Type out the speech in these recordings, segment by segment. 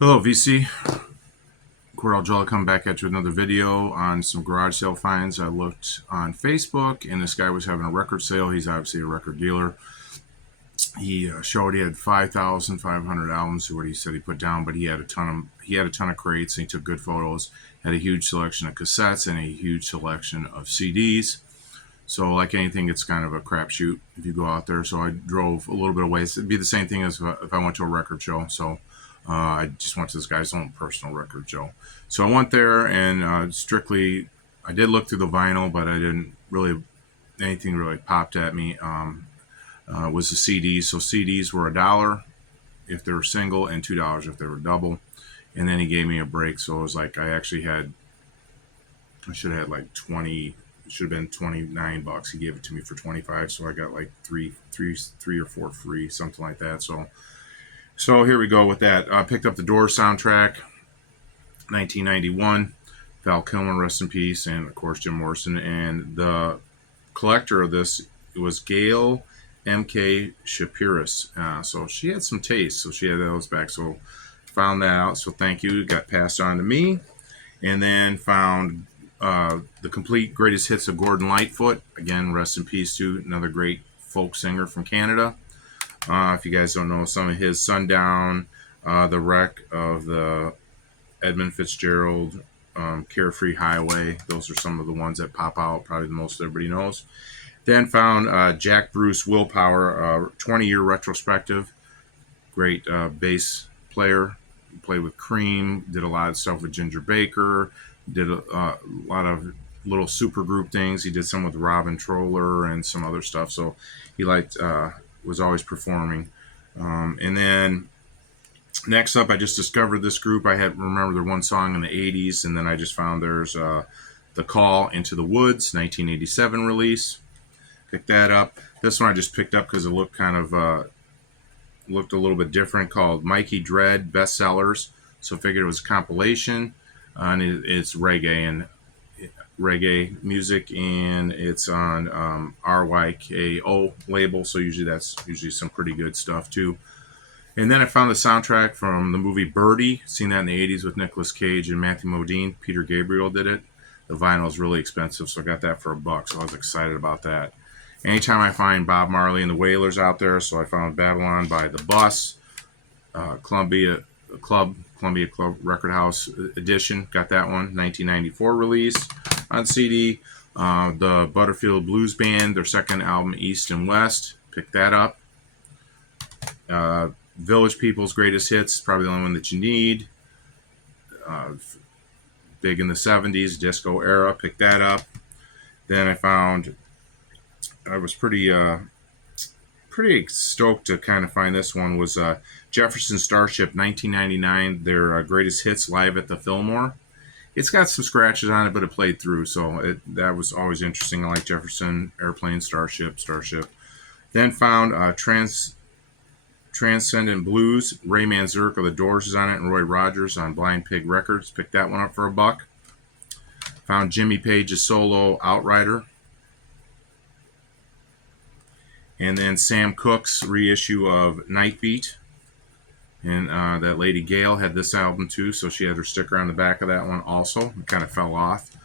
Hello, VC. Cordell Jella coming back at you with another video on some garage sale finds. I looked on Facebook, and this guy was having a record sale. He's obviously a record dealer. He showed he had 5,500 albums, is what he said he put down, but he had a ton of crates, and he took good photos. Had a huge selection of cassettes and a huge selection of CDs. So, like anything, it's kind of a crapshoot if you go out there. So I drove a little bit away. It'd be the same thing as if I went to a record show. So I just went to this guy's own personal record show. So I went there and strictly, I did look through the vinyl, but I didn't really, anything really popped at me. Was the CDs. So CDs were $1 if they were single and $2 if they were double. And then he gave me a break. So it was like I should have had like 20. It should have been 29 bucks. He gave it to me for 25, so I got like three or four free, something like that. So here we go with that. I picked up the Doors soundtrack, 1991. Val Kilmer, rest in peace, and of course Jim Morrison. And the collector of this was Gail M.K. Shapiris. So she had some taste, so she had those back. So found that out. So thank you. It got passed on to me, and then found the complete greatest hits of Gordon Lightfoot. Again, rest in peace to another great folk singer from Canada. If you guys don't know some of his, Sundown, The Wreck of the Edmund Fitzgerald, Carefree Highway. Those are some of the ones that pop out, probably the most everybody knows. Then found Jack Bruce Willpower, 20-year retrospective. Great bass player. Played with Cream, did a lot of stuff with Ginger Baker, did a lot of little super group things. He did some with Robin Troller and some other stuff. So he was always performing. And then next up, I just discovered this group. I had remember their one song in the 80s, and then I just found there's The Call Into the Woods, 1987 release. Picked that up. This one I just picked up because it looked kind of looked a little bit different, called Mikey Dread Bestsellers. So I figured it was a compilation, and it's reggae music, and it's on RYKO label. So that's usually some pretty good stuff too. And then I found the soundtrack from the movie Birdie. Seen that in the 80s with Nicolas Cage and Matthew Modine. Peter Gabriel did it. The vinyl is really expensive, so I got that for $1. So I was excited about that. Anytime I find Bob Marley and the Wailers out there, so I found Babylon by The Bus, Columbia Club Record House edition. Got that one, 1994 release on CD. The Butterfield Blues Band, their second album, East and West. Picked that up. Village People's Greatest Hits, probably the only one that you need. Big in the 70s, disco era. Picked that up. Then I was pretty stoked to kind of find this one. Was Jefferson Starship 1999, their greatest hits live at the Fillmore. It's got some scratches on it, but it played through, so that was always interesting. I like Jefferson, Airplane, Starship. Then found Transcendent Blues, Ray Manzarek of the Doors is on it, and Roy Rogers on Blind Pig Records. Picked that one up for $1. Found Jimmy Page's solo Outrider. And then Sam Cooke's reissue of Night Beat. And that lady Gail had this album too, so she had her sticker on the back of that one also. It kind of fell off.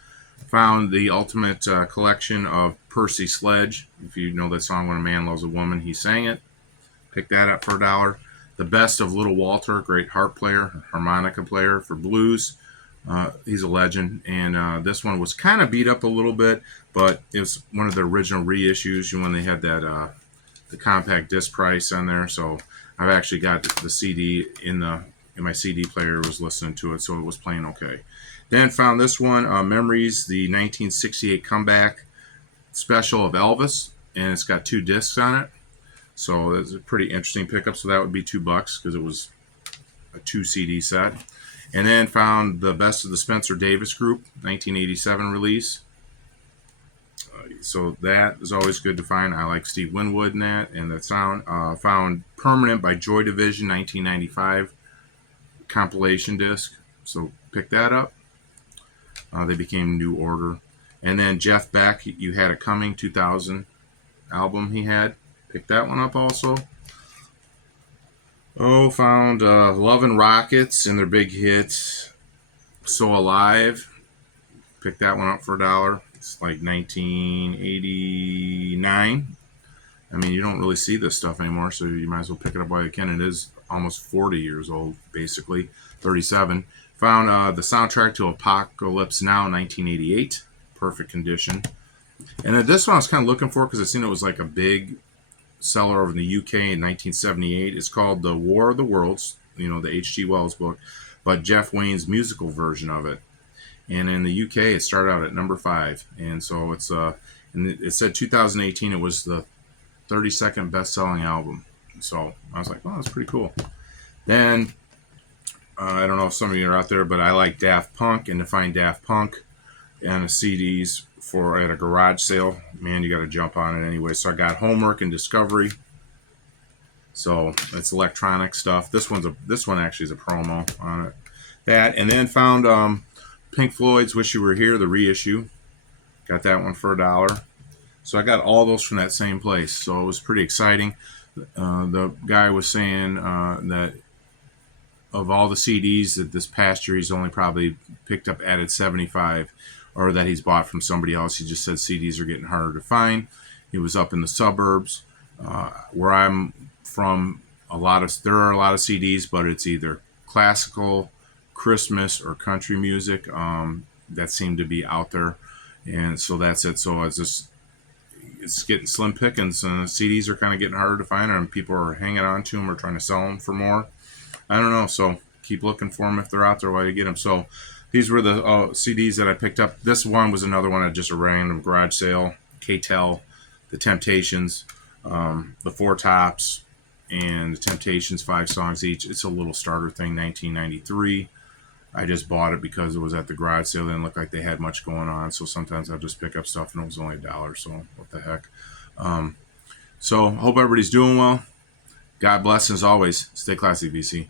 Found the ultimate collection of Percy Sledge. If you know that song, When a Man Loves a Woman, he sang it. Picked that up for $1. The Best of Little Walter, great harp player, harmonica player for blues. He's a legend. And this one was kind of beat up a little bit, but it was one of the original reissues when they had that the compact disc price on there. So I've actually got the CD in my CD player, was listening to it, so it was playing okay. Then found this one, Memories, the 1968 comeback special of Elvis, and it's got 2 discs on it. So it's a pretty interesting pickup. So that would be $2 because it was a 2 CD set. And then found the Best of the Spencer Davis Group, 1987 release. So that is always good to find. I like Steve Winwood in that and that sound. Found Permanent by Joy Division, 1995 compilation disc. So pick that up. They became New Order. And then Jeff Beck, You Had It Coming, 2000 album he had. Pick that one up also. Oh, found Love and Rockets and their big hit So Alive. Picked that one up for $1. It's like 1989. I mean, you don't really see this stuff anymore, so you might as well pick it up while you can. It is almost 40 years old, basically, 37. Found the soundtrack to Apocalypse Now, 1988, perfect condition. And then this one I was kind of looking for because I seen it was like a big seller over in the UK in 1978. It's called The War of the Worlds, the H.G. Wells book, but Jeff Wayne's musical version of it. And in the UK, it started out at number 5, and so and it said 2018 it was the 32nd best-selling album. So I was like, oh, that's pretty cool. Then I don't know if some of you are out there, but I like Daft Punk, and to find Daft Punk and the CDs at a garage sale, man, you got to jump on it anyway. So I got Homework and Discovery. So it's electronic stuff. This one actually is a promo on it. That, and then found Pink Floyd's "Wish You Were Here," the reissue. Got that one for $1. So I got all those from that same place. So it was pretty exciting. The guy was saying that of all the CDs that this past year, he's only probably picked up added 75, or that he's bought from somebody else. He just said CDs are getting harder to find. He was up in the suburbs. Where I'm from, there are a lot of CDs, but it's either classical, Christmas, or country music that seem to be out there. And so that's it. So it's getting slim pickings, and CDs are kind of getting harder to find, and people are hanging on to them or trying to sell them for more. I don't know. So keep looking for them if they're out there while you get them. So these were the CDs that I picked up. This one was another one at just a random garage sale. K-Tel, The Temptations, The Four Tops, and The Temptations, 5 songs each. It's a little starter thing, 1993. I just bought it because it was at the garage sale. It didn't look like they had much going on. So sometimes I'll just pick up stuff and it was only $1. So what the heck. So hope everybody's doing well. God bless, and as always, stay classy, VC.